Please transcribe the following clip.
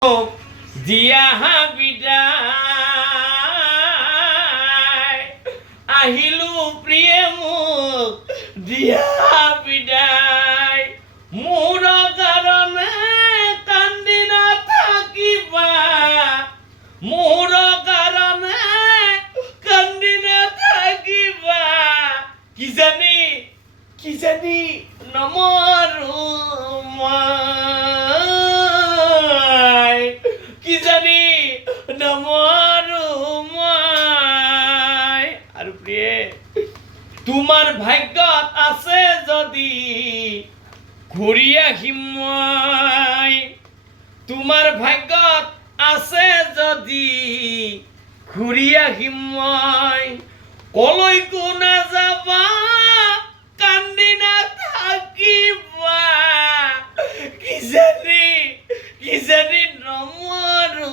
দিয়া বিদায় আহিলো প্ৰিয়ে মোক দিয়া বিদায় মোৰ কাৰণে কান্দি নাথাকিবা মোৰ কাৰণে কান্দি নাথাকিবা কিজানি নমৰো মই কিজানি নমৰো মই আৰু প্ৰিয়ে তোমাৰ ভাগ্যত আছে যদি ঘূৰি আহিম মই তোমাৰ ভাগ্যত আছে যদি ঘূৰি আহিম মই কলৈকো নাযাবা কান্দি নাথাকিবা কিজানি নমৰো